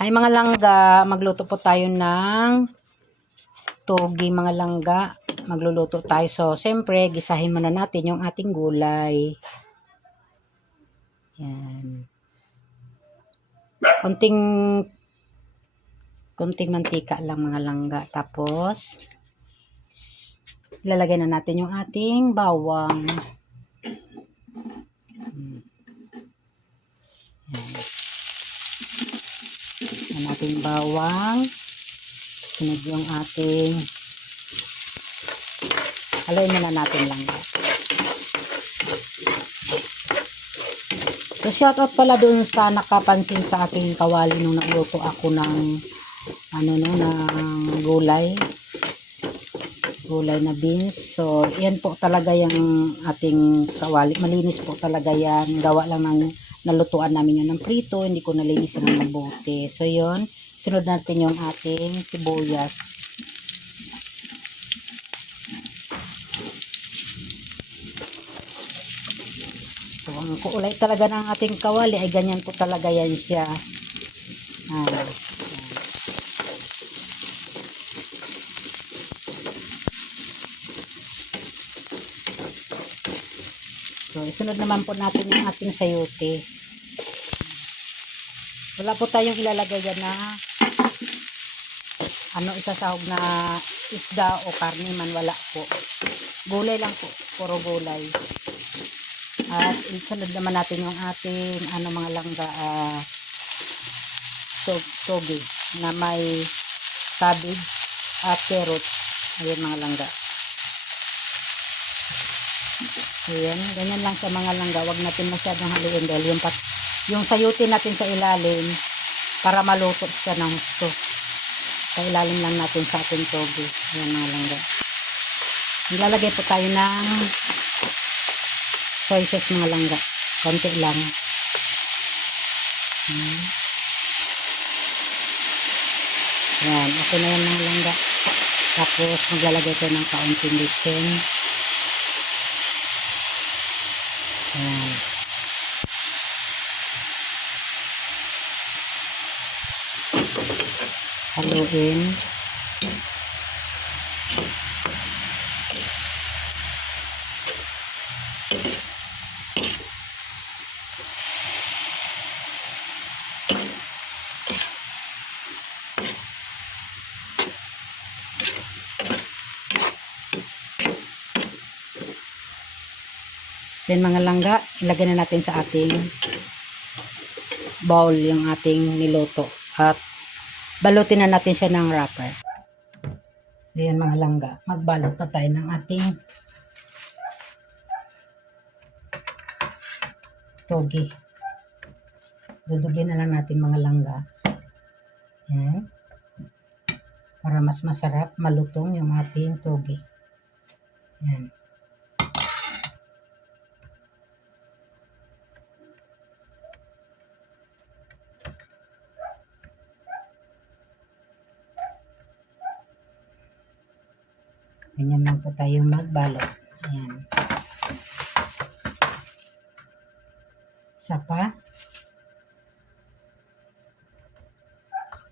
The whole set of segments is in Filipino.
Hi mga langga, magluto po tayo ng togi mga langga. Magluluto tayo. So, siyempre, gisahin muna natin yung ating gulay. Yan. Konting mantika lang mga langga. Tapos, ilalagay na natin yung ating bawang. Yan. Yan ating bawang. Sunod yung ating haloyin na natin lang. So, shoutout pala dun sa nakapansin sa aking kawali nung nagluto ako ng ng gulay na beans. So, yan po talaga yung ating kawali. Malinis po talaga yan. Gawa lang ng nalutuan namin yun ng prito. Hindi ko nalinis ng mabuti. So, yun. Sunod natin yung ating sibuyas. So, ang kulay talaga ng ating kawali ay ganyan po talaga yan siya. So, isunod naman po natin yung ating sayote. Wala po tayong ilalagay dyan na isasahog na isda o karne man, wala po. Gulay lang po, puro gulay. At isunod naman natin yung ating mga langga togi na may cabbage at carrots. Ayan mga langga. Ayan, ganyan lang sa mga langga. Huwag natin masyadong haluin dahil yung sayuti natin sa ilalim para maluto siya ng gusto. Sa ilalim lang natin sa ating togi. Ayan mga langga. Nilalagay po tayo ng soy sauce mga langga. Konti lang. Ayan, okay na yan mga langga. Tapos maglalagay tayo ng kaunting lechon. Ayan. Haluin. So yun mga langga, ilagay na natin sa ating bowl yung ating niluto. At balutin na natin siya ng wrapper. So yun mga langga, magbalot na tayo ng ating togi. Dudublin na lang natin mga langga. Yan. Para mas masarap, malutong yung ating togi. Yan. Ganyan lang po tayo magbalot. Ayan. Isa pa.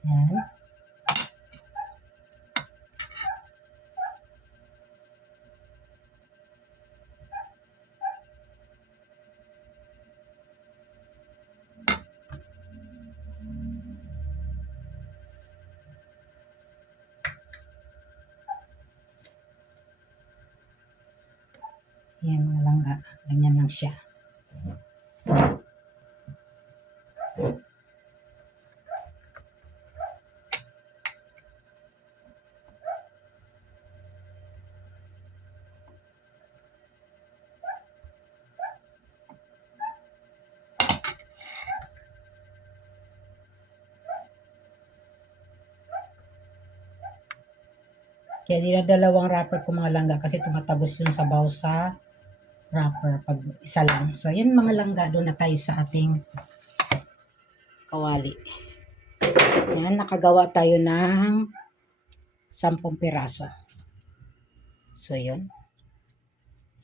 Ayan. Ayan mga langga. Ganyan lang siya. Kaya dinadalawang wrapper ko mga langga kasi tumatagos yung sabaw sa wrapper pag isa lang. So, yun mga langga, doon na tayo sa ating kawali. Yan, nakagawa tayo ng 10 piraso. So, yun.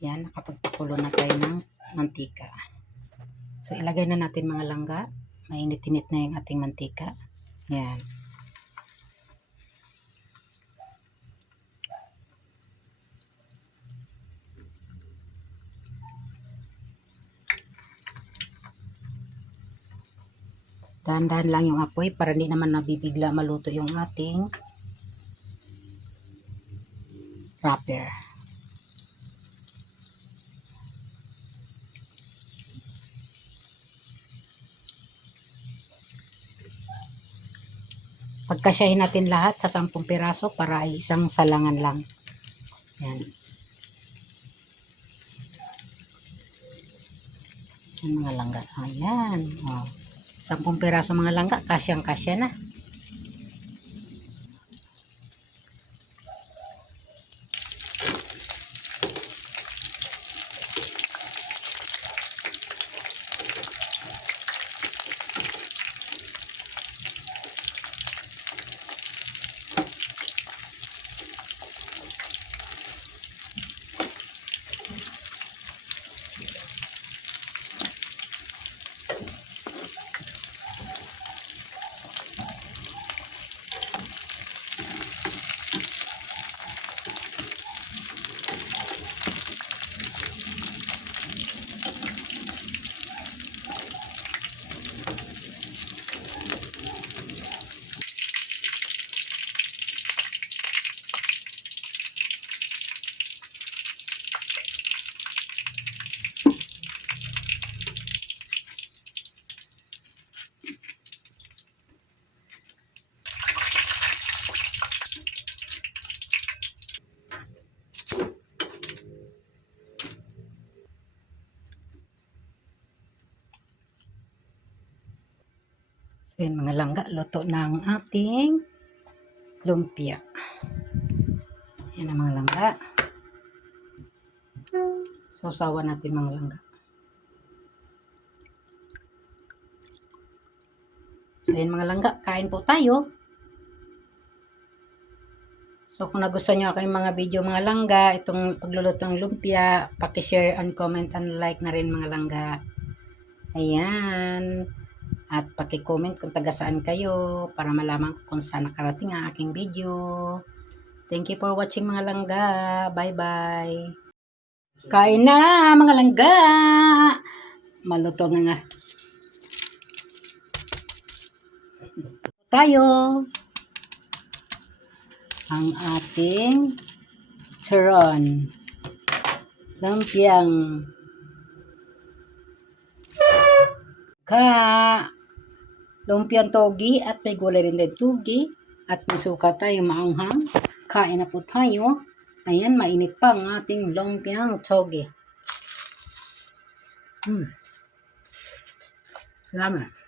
Yan, nakapagpakulo na tayo ng mantika. So, ilagay na natin mga langga. Mainit-init na yung ating mantika. Yan. Dahan-dahan lang yung apoy para hindi naman nabibigla maluto yung ating wrapper. Pagkasyahin natin lahat sa 10 piraso para ay isang salangan lang. Yan. Yan mga langga. Ayan. Oh. 10 piraso mga langga. Kasyang-kasya na. So yun mga langga, luto na ang ating lumpia. Yan ang mga langga. Sausawan natin mga langga. So yun mga langga, kain po tayo. So kung nagustuhan nyo aking mga video mga langga, itong pagluluto ng lumpia, paki-share and comment and like na rin mga langga. Ayan. At paki-comment kung taga saan kayo para malaman kung saan nakarating ang aking video. Thank you for watching mga langga. Bye-bye. Kain na mga langga. Maluto nga. Tayo. Ang ating turon. Lumpiang lumpiang togi at may gulay rin din togi at may suka tayo maanghang. Kain na po tayo. Ayan, mainit pa ang ating lumpiang togi. Salamat.